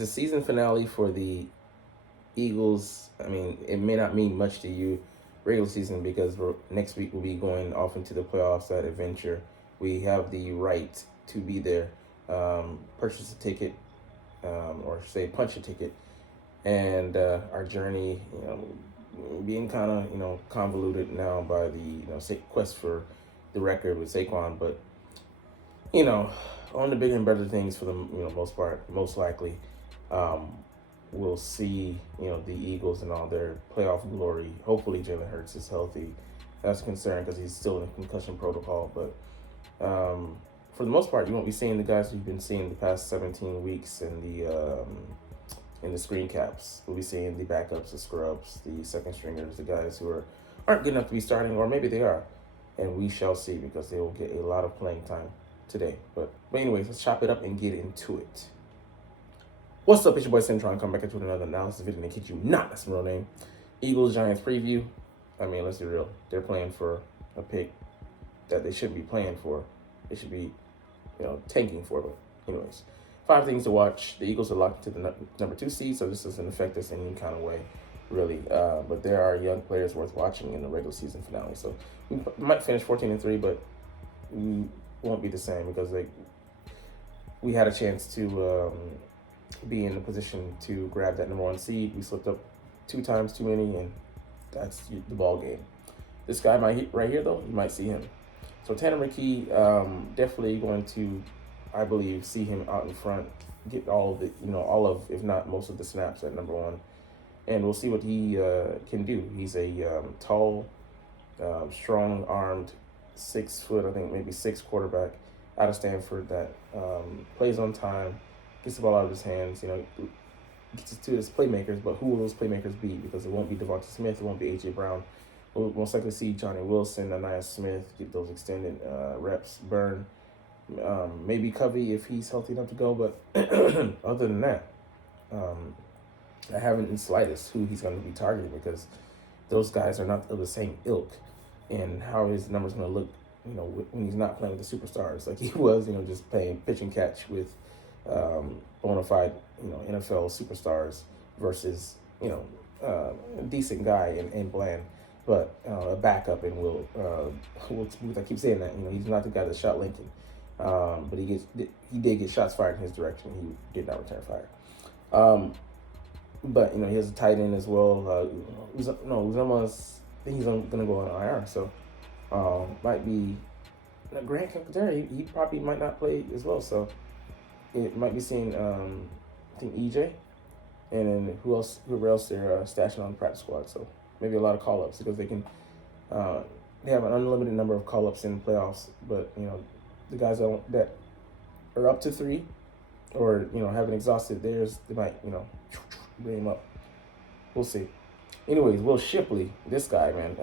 it's a season finale for the Eagles. I mean, it may not mean much to you regular season because next week we'll be going off into the playoffs. That adventure, we have the right to be there, purchase a ticket, or say punch a ticket, and our journey, being kind of convoluted now by the quest for the record with Saquon, but on the bigger and better things for the most part, most likely, we'll see the Eagles and all their playoff glory. Hopefully, Jalen Hurts is healthy. That's a concern because he's still in concussion protocol, but for the most part, you won't be seeing the guys you've been seeing the past 17 weeks in the screen caps. We'll be seeing the backups, the scrubs, the second stringers, the guys who aren't good enough to be starting, or maybe they are, and we shall see because they will get a lot of playing time today. But anyways, let's chop it up and get into it. What's up, it's your boy Cintron. Come back into another analysis video, and kid you not, that's my real name. Eagles Giants preview. I mean, let's be real. They're playing for a pick that they shouldn't be playing for. They should be, tanking for. But anyways, 5 things to watch. The Eagles are locked to the number 2 seed, so this doesn't affect us in any kind of way, really. But there are young players worth watching in the regular season finale. So we might finish 14-3, but we won't be the same because we had a chance to be in a position to grab that number 1 seed. We slipped up 2 times too many, and that's the ball game. This guy right here, though, you might see him. So Tanner McKee, definitely going to, I believe, see him out in front, get all of the, if not most of the snaps at number 1, and we'll see what he can do. He's a tall, strong-armed, 6 foot, I think maybe 6 quarterback out of Stanford that plays on time, gets the ball out of his hands, gets to his playmakers. But who will those playmakers be? Because it won't be Devonta Smith, it won't be A.J. Brown. We'll most likely see Johnny Wilson, Anaya Smith get those extended reps, burn. Maybe Covey if he's healthy enough to go, but other than that, I haven't in the slightest who he's going to be targeting because those guys are not of the same ilk, and how his numbers going to look, when he's not playing with the superstars like he was, just playing pitch and catch with bona fide, NFL superstars versus, a decent guy and Bland, but a backup and Will Smooth. I keep saying that, he's not the guy that shot Lincoln. But he did get shots fired in his direction. He did not return fire. But he has a tight end as well. Uzomah's, I think he's going to go on IR. So might be Grant Calcaterra. He probably might not play as well. So it might be seeing I think EJ, and then whoever else they're stashing on the practice squad. So maybe a lot of call ups because they can. They have an unlimited number of call ups in the playoffs, but the guys that are up to 3 or, haven't exhausted theirs, they might, bring him up. We'll see. Anyways, Will Shipley, this guy, man,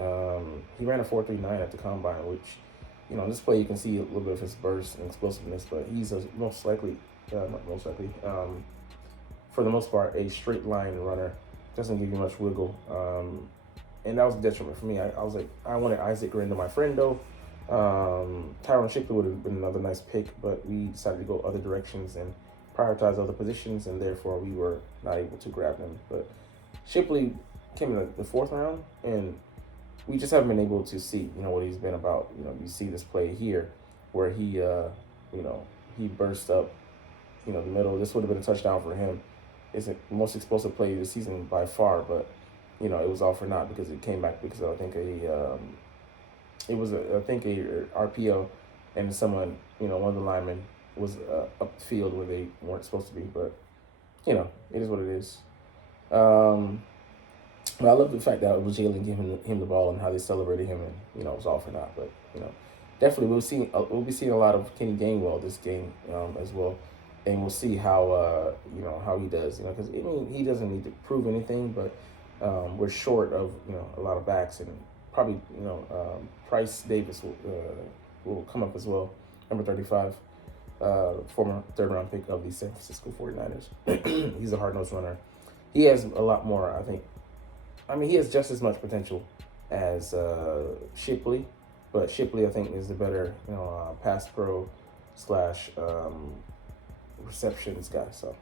he ran a 4.39 at the combine, which, this play you can see a little bit of his burst and explosiveness, but he's most likely, for the most part, a straight line runner. Doesn't give you much wiggle. And that was a detriment for me. I was like, I wanted Isaac Grando, my friend, though. Tyron Shipley would have been another nice pick, but we decided to go other directions and prioritize other positions, and therefore we were not able to grab him. But Shipley came in the 4th round, and we just haven't been able to see, what he's been about. You see this play here where he, he burst up, the middle. This would have been a touchdown for him. It's the most explosive play of the season by far, but, it was all for naught because it came back because I think it was a RPO, and someone, one of the linemen was up the field where they weren't supposed to be, but, it is what it is. But I love the fact that it was Jalen giving him the ball and how they celebrated him, and, it was all for naught, but, definitely we'll be seeing a lot of Kenny Gainwell this game as well, and we'll see how, how he does, because, he doesn't need to prove anything, but we're short of, a lot of backs, and probably, Price Davis will come up as well, number 35, former 3rd-round pick of the San Francisco 49ers. He's a hard-nosed runner. He has a lot more, I think. He has just as much potential as Shipley, but Shipley, I think, is the better, pass pro / receptions guy. So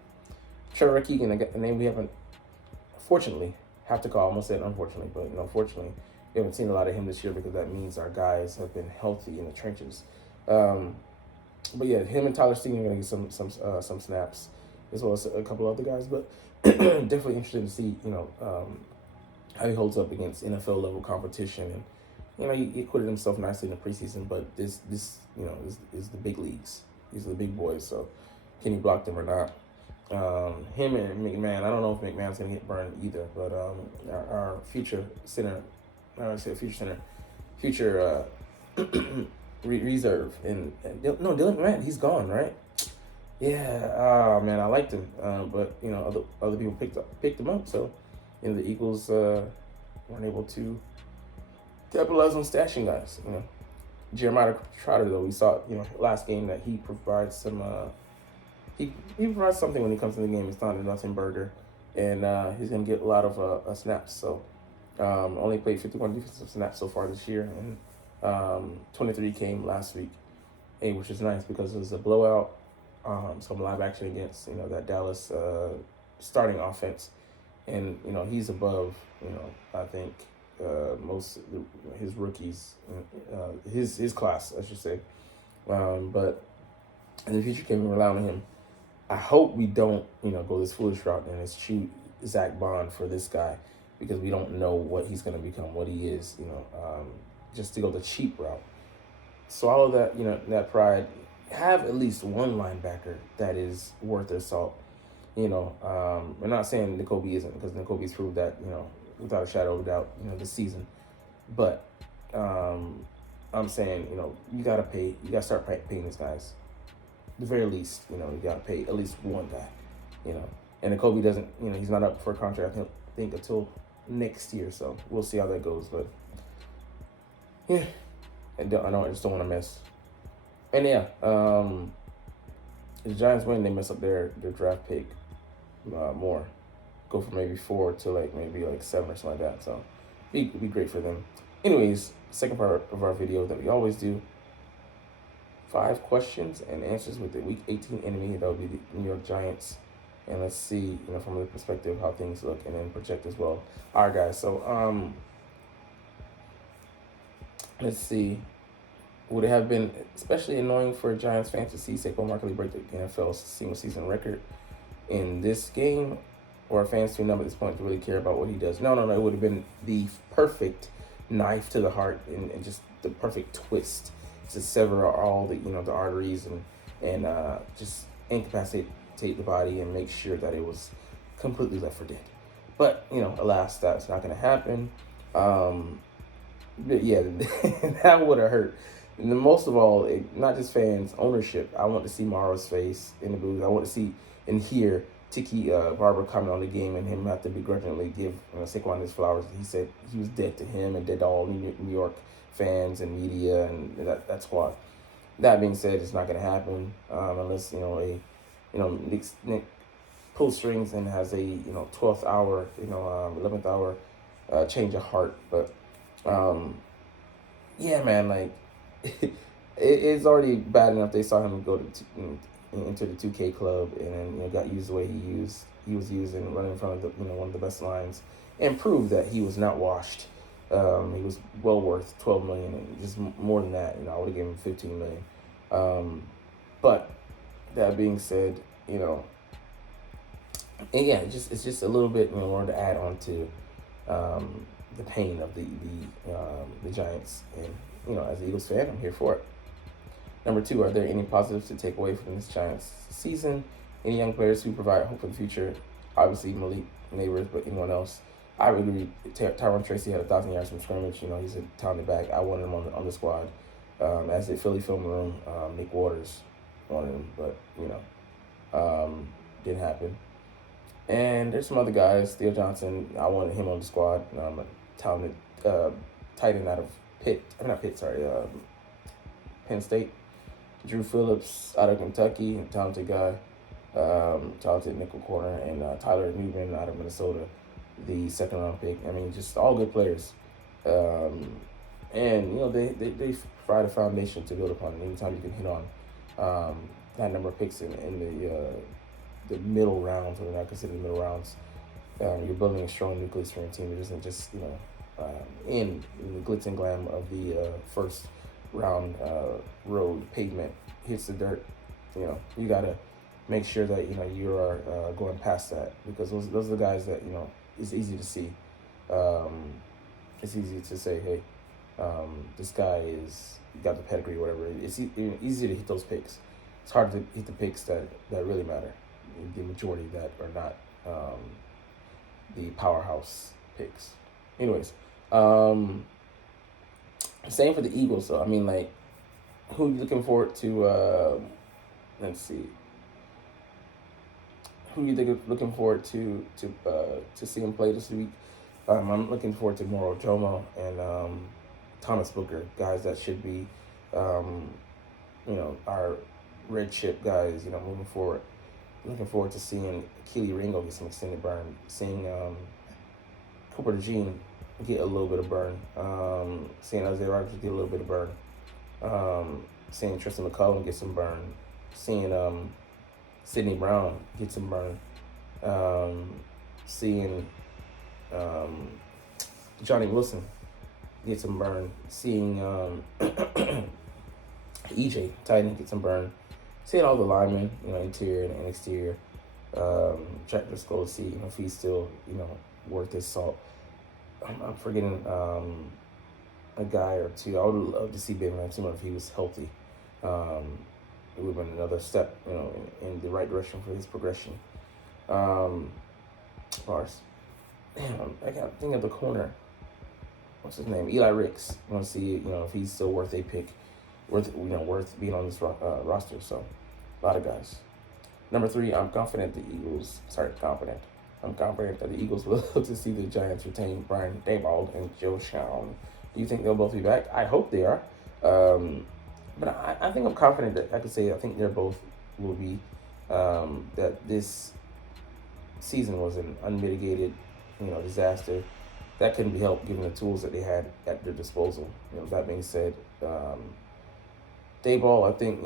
Trevor Keegan, a name we haven't, fortunately, have to call. I almost said unfortunately, but fortunately, we haven't seen a lot of him this year because that means our guys have been healthy in the trenches. But yeah, him and Tyler Steen are going to get some snaps, as well as a couple other guys. But definitely interested to see how he holds up against NFL level competition. And he acquitted himself nicely in the preseason. But this is the big leagues. These are the big boys. So can he block them or not? Him and McMahon. I don't know if McMahon's going to get burned either. But our future center, future reserve. And no, Dylan McMahon, he's gone, right? Yeah. Oh man, I liked him, but other people picked him up. So the Eagles weren't able to capitalize on stashing guys. Jeremiah Trotter, though, we saw last game that he provides some. He provides something when he comes in the game. It's not a nothing burger, and he's gonna get a lot of snaps. So only played 51 defensive snaps so far this year, and 23 came last week, which is nice because it was a blowout. Some live action against that Dallas starting offense, and he's above I think most his rookies, his class I should say, but in the future can rely on him. I hope we don't go this foolish route and it's shoot Zach Bond for this guy because we don't know what he's going to become, what he is, just to go the cheap route. Swallow that that pride. Have at least one linebacker that is worth their salt. We're not saying N'Kobe isn't, because N'Kobe's proved that, without a shadow of a doubt, this season. But I'm saying, you gotta start paying these guys. At the very least, you gotta pay at least one guy. And N'Kobe doesn't, he's not up for a contract, I think, until next year. So we'll see how that goes. But yeah, I just don't want to miss. And yeah, if the Giants win, they mess up their draft pick more. Go from maybe 4 to maybe 7 or something like that. So it'd be great for them. Anyways, second part of our video that we always do. 5 questions and answers with the Week 18 enemy. That would be the New York Giants. And let's see, from the perspective how things look, and then project as well. All right, guys. So let's see. Would it have been especially annoying for Giants fans to see Saquon Barkley break the NFL's single season record in this game, or are fans too numb at this point to really care about what he does? No. It would have been the perfect knife to the heart and just the perfect twist to sever all the the arteries and just incapacitate the body and make sure that it was completely left for dead. But alas, that's not going to happen. But yeah, that would have hurt. And then most of all, not just fans, ownership. I want to see Morrow's face in the booth. I want to see and hear Tiki Barber comment on the game and him have to begrudgingly give Saquon his flowers. He said he was dead to him and dead to all New York fans and media and that squad. That being said, it's not going to happen unless Nick pulls strings and has a 12th hour 11th hour change of heart. But yeah, man, it's already bad enough they saw him go to enter the 2K club and then got used the way he was used and running in front of one of the best lines, and proved that he was not washed. He was well worth $12 million, and just more than that. I would have given him $15 million. But that being said, and yeah, it's just a little bit more to add on to the pain of the Giants. And as an Eagles fan, I'm here for it. Number 2, are there any positives to take away from this Giants season? Any young players who provide hope for the future? Obviously, Malik Neighbors, but anyone else? I would agree. Tyron Tracy had 1,000 yards from scrimmage. He's a talented back. I wanted him on the squad. As did Philly Film Room, Nick Waters wanted him, but didn't happen. And there's some other guys. Theo Johnson, I wanted him on the squad. A talented tight end out of Penn State. Drew Phillips out of Kentucky, a talented guy, talented nickel corner, and Tyler Newman out of Minnesota, the second-round pick. I mean, just all good players. And they provide a foundation to build upon. Anytime you can hit on that number of picks in the middle rounds, or not considered the middle rounds. You're building a strong nucleus for your team. It isn't just in the glitz and glam of the first round road pavement hits the dirt. You gotta make sure that you are going past that, because those are the guys that it's easy to see. It's easy to say, hey, this guy is got the pedigree, or whatever. It's easy to hit those picks. It's hard to hit the picks that really matter. The majority that are not the powerhouse picks. Anyways, same for the Eagles. So I mean, like, who are you looking forward to? Let's see. Who are you looking forward to see him play this week? I'm looking forward to Moro Jomo and Thomas Booker, guys that should be, our red chip guys. Moving forward. Looking forward to seeing Keely Ringo get some extended burn, seeing Cooper DeJean get a little bit of burn, seeing Isaiah Rodgers get a little bit of burn, seeing Tristan McCullum get some burn, seeing Sidney Brown get some burn, seeing Johnny Wilson get some burn, seeing EJ Titan get some burn, seeing all the linemen, interior and exterior, check the skull, see if he's still, worth his salt. I'm forgetting a guy or two. I would love to see Ben Ramsey if he was healthy. It would have been another step, in the right direction for his progression. Bars. Damn, I got to think of the corner. What's his name? Eli Ricks. I want to see, if he's still worth a pick, worth being on this roster. So, a lot of guys. Number 3, I'm confident that the Eagles will look to see the Giants retain Brian Daboll and Joe Schoen. Do you think they'll both be back? I hope they are. But I think I'm confident that I could say I think they're both will be. That this season was an unmitigated, disaster that couldn't be helped given the tools that they had at their disposal. That being said, Daboll, I think,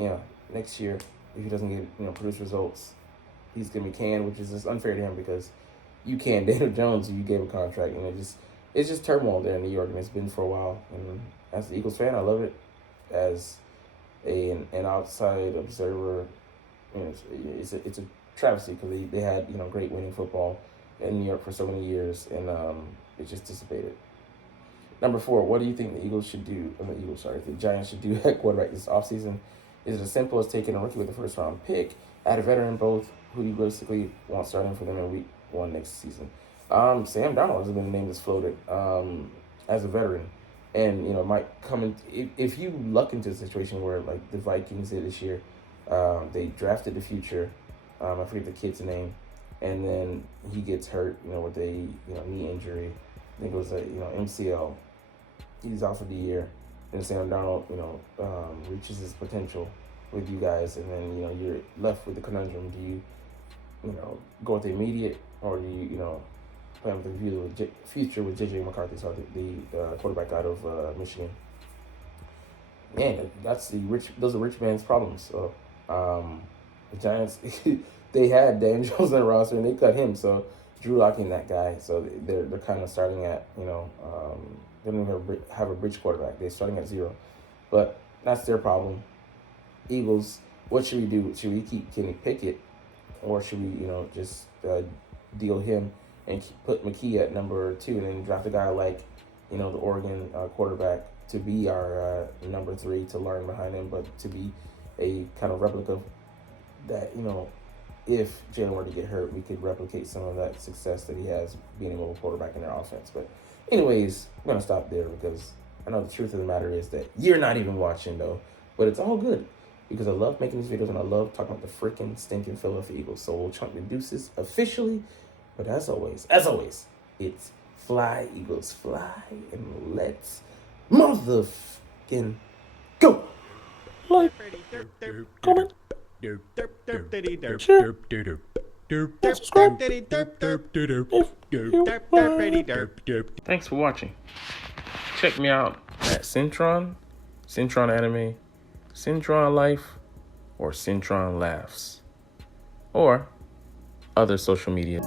next year, if he doesn't get, produce results, he's going to be canned, which is just unfair to him because you canned Daniel Jones, you gave a contract, and it's just turmoil there in New York, and it's been for a while. And as an Eagles fan, I love it. As an outside observer, it's a travesty because they had, great winning football in New York for so many years, and it just dissipated. Number 4, what do you think the Giants should do at quarterback this offseason? Is it as simple as taking a rookie with a first-round pick, add a veteran both who you basically want starting for them in week 1 next season? Sam Darnold has been the name that's floated as a veteran, and might come in if you luck into a situation where like the Vikings did this year. They drafted the future. I forget the kid's name, and then he gets hurt, with a knee injury. I think it was a MCL. He's out for the year. And Sam Darnold, reaches his potential with you guys, and then you're left with the conundrum: do you go with the immediate, or do you plan with the future with JJ McCarthy, so the quarterback out of Michigan? Man, those are rich man's problems. So the Giants, they had Dan Jones on the roster and they cut him, so Drew Locking that guy. So they're kind of starting at they don't even have a bridge quarterback. They're starting at 0, but that's their problem. Eagles, what should we do? Should we keep Kenny Pickett, or should we just deal him and put McKee at number 2 and then draft a guy like the Oregon quarterback to be our number 3 to learn behind him, but to be a kind of replica that, if Jalen were to get hurt, we could replicate some of that success that he has being a mobile quarterback in their offense. But anyways, I'm going to stop there because I know the truth of the matter is that you're not even watching, though. But it's all good because I love making these videos and I love talking about the freaking stinking Philadelphia Eagles. So we'll chunk the deuces officially. But as always, it's fly, Eagles, fly, and let's motherfucking go. Like, comment, share, subscribe. Thanks for watching. Check me out at Cintron Anime, Cintron Life, or Cintron Laughs. Or other social media.